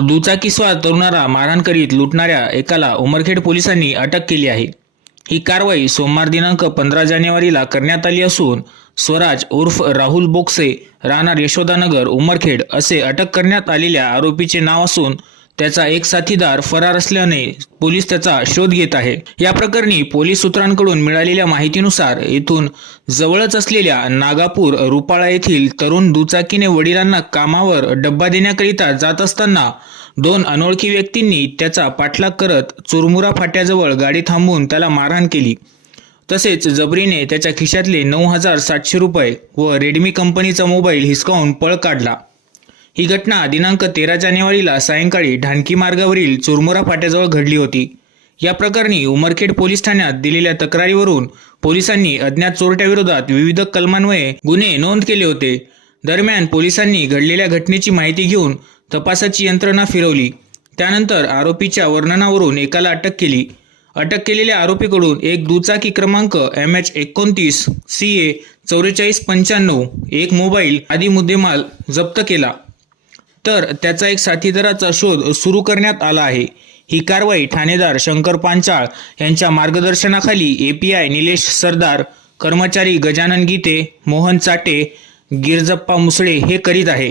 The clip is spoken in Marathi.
दुचाकीस्वार तरुणाला मारहाण करीत लुटणाऱ्या एकाला उमरखेड पोलिसांनी अटक केली आहे. ही कारवाई सोमवार दिनांक पंधरा जानेवारीला करण्यात आली असून स्वराज उर्फ राहुल बोक्से राहणार यशोदानगर उमरखेड असे अटक करण्यात आलेल्या आरोपीचे नाव असून त्याचा एक साथीदार फरार असल्याने पोलीस त्याचा शोध घेत आहे. या प्रकरणी पोलीस सूत्रांकडून मिळालेल्या माहितीनुसार येथून जवळच असलेल्या नागापूर रुपाळा येथील तरुण दुचाकीने वडिलांना कामावर डब्बा देण्याकरिता जात असताना दोन अनोळखी व्यक्तींनी त्याचा पाठलाग करत चुरमुरा फाट्याजवळ गाडी थांबवून त्याला मारहाण केली. तसेच जबरीने त्याच्या खिशातले नऊ हजार सातशे रुपये व रेडमी कंपनीचा मोबाईल हिसकावून पळ काढला. ही घटना दिनांक तेरा जानेवारीला सायंकाळी ढानकी मार्गावरील चुरमुरा फाट्याजवळ घडली होती. या प्रकरणी उमरखेड पोलीस ठाण्यात दिलेल्या तक्रारीवरून पोलिसांनी अज्ञात चोरट्याविरोधात विविध कलमान्वये गुन्हे नोंद केले होते. दरम्यान पोलिसांनी घडलेल्या घटनेची माहिती घेऊन तपासाची यंत्रणा फिरवली. त्यानंतर आरोपीच्या वर्णनावरून एकाला अटक केली. अटक केलेल्या आरोपीकडून एक दुचाकी क्रमांक एम एच एकोणतीस सी ए चौवेचाळीस पंच्याण्णव एक मोबाईल आदी मुद्देमाल जप्त केला. तर त्याचा एक साथीदाराचा शोध सुरू करण्यात आला आहे. ही कारवाई ठाणेदार शंकर पांचाळ यांच्या मार्गदर्शनाखाली एपीआय निलेश सरदार कर्मचारी गजानन गीते मोहन चाटे गिरजप्पा मुसळे हे करीत आहे.